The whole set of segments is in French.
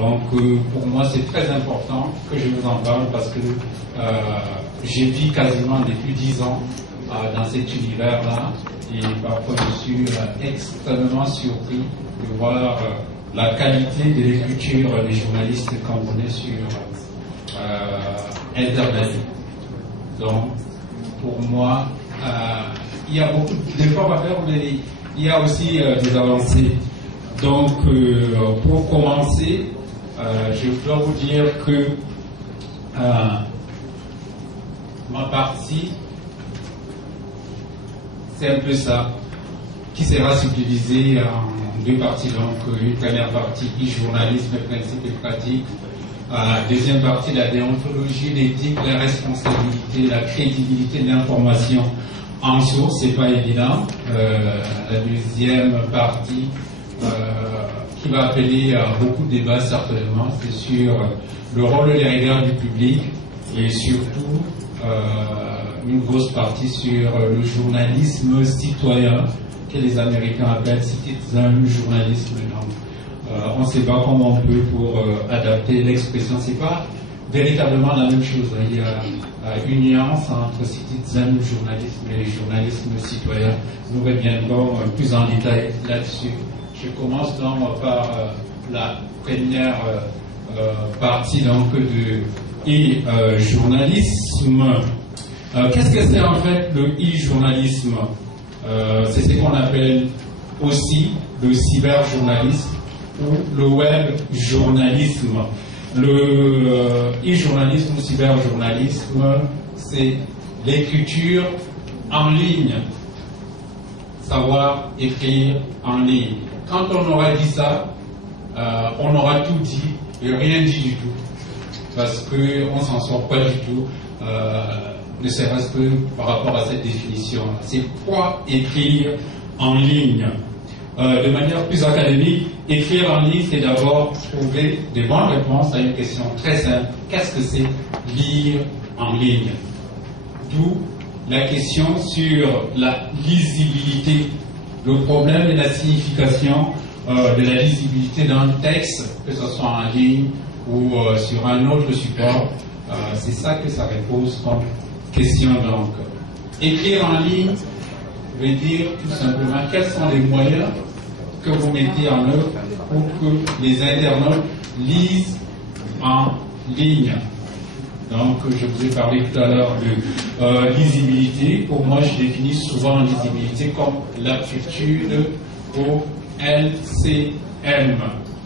Donc pour moi c'est très important que je vous en parle parce que j'ai vécu quasiment depuis 10 ans dans cet univers-là et parfois je suis extrêmement surpris de voir la qualité de l'écriture des journalistes quand on est sur Internet. Donc pour moi il y a beaucoup d'efforts à faire mais il y a aussi des avancées. Donc pour commencer, je dois vous dire que ma partie, c'est un peu ça, qui sera subdivisée en deux parties. Donc, une première partie, e-journalisme, principes et pratiques. Deuxième partie, la déontologie, l'éthique, la responsabilité, la crédibilité de l'information en source, c'est pas évident. La deuxième partie, qui va appeler à beaucoup de débats certainement, c'est sur le rôle et les regards du public et surtout une grosse partie sur le journalisme citoyen que les Américains appellent citizen journalisme. Donc, on ne sait pas comment on peut pour adapter l'expression. C'est pas véritablement la même chose. Il y a une nuance entre citizen journalisme et journalisme citoyen. Nous reviendrons plus en détail là-dessus. Je commence donc par la première partie donc de e-journalisme. Qu'est-ce que c'est en fait le e-journalisme? C'est ce qu'on appelle aussi le cyberjournalisme ou le web-journalisme. Le e-journalisme ou cyberjournalisme, c'est l'écriture en ligne, savoir écrire en ligne. Quand on aura dit ça, on aura tout dit et rien dit du tout. Parce qu'on ne s'en sort pas du tout, ne serait-ce que par rapport à cette définition. C'est quoi écrire en ligne? De manière plus académique, écrire en ligne, c'est d'abord trouver des bonnes réponses à une question très simple. Qu'est-ce que c'est lire en ligne? D'où la question sur la lisibilité. Le problème est la signification de la lisibilité d'un texte, que ce soit en ligne ou sur un autre support. C'est ça que ça repose comme question. Donc, écrire en ligne veut dire tout simplement quels sont les moyens que vous mettez en œuvre pour que les internautes lisent en ligne. Donc, je vous ai parlé tout à l'heure de lisibilité. Pour moi, je définis souvent lisibilité comme l'aptitude au LCM.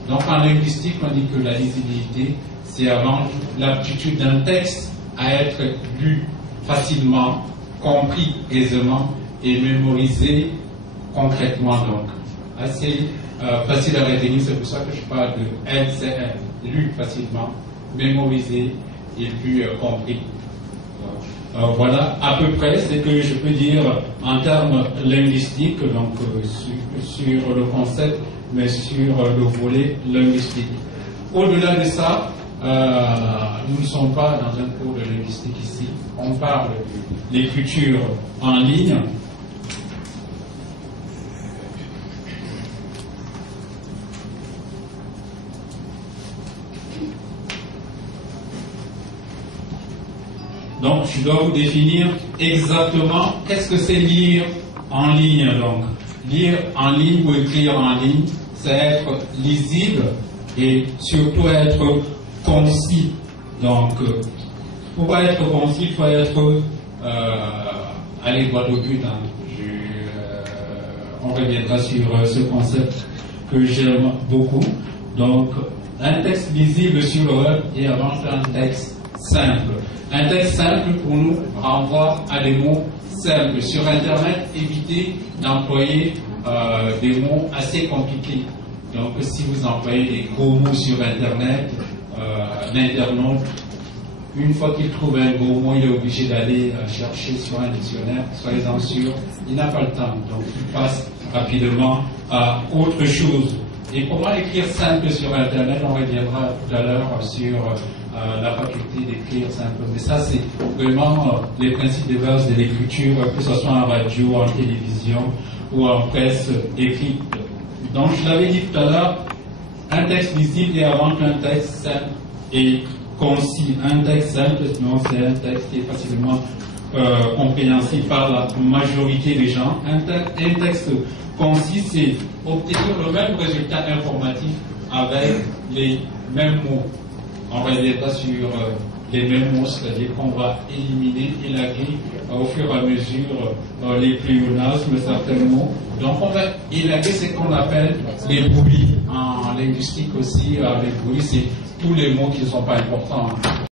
Donc, en linguistique, on dit que la lisibilité, c'est avant tout l'aptitude d'un texte à être lu facilement, compris aisément et mémorisé concrètement. Donc, assez facile à retenir. C'est pour ça que je parle de LCM, lu facilement, mémorisé et puis compris. Voilà à peu près ce que je peux dire en termes linguistiques, donc sur le concept, mais sur le volet linguistique. Au-delà de ça, nous ne sommes pas dans un cours de linguistique ici. On parle de l'écriture en ligne. Donc, je dois vous définir exactement qu'est-ce que c'est lire en ligne. Donc, lire en ligne ou écrire en ligne, c'est être lisible et surtout être concis. Donc, pour être concis, il faut être aller droit au but. Hein. On reviendra sur ce concept que j'aime beaucoup. Donc, un texte lisible sur le web et avant tout un texte simple. Un texte simple pour nous renvoie à des mots simples. Sur Internet, évitez d'employer des mots assez compliqués. Donc si vous employez des gros mots sur Internet, l'internaute, une fois qu'il trouve un gros mot, il est obligé d'aller chercher sur un dictionnaire, soyez-en sûrs, il n'a pas le temps. Donc il passe rapidement à autre chose. Et comment écrire simple sur Internet, on reviendra tout à l'heure sur la faculté d'écrire simple. Mais ça, c'est vraiment les principes de base de l'écriture, que ce soit en radio, en télévision ou en presse écrite. Donc, je l'avais dit tout à l'heure, Un texte lisible et avant qu'un texte simple et concis. Un texte simple, non, c'est un texte qui est facilement compréhensible par la majorité des gens. Un texte concis, c'est obtenir le même résultat informatif avec les mêmes mots. On va dire pas sur les mêmes mots, c'est-à-dire qu'on va éliminer, élaguer au fur et à mesure les pléonasmes, certains mots. Donc on va élaguer ce qu'on appelle les bruits. En linguistique aussi, les bruits, c'est tous les mots qui ne sont pas importants.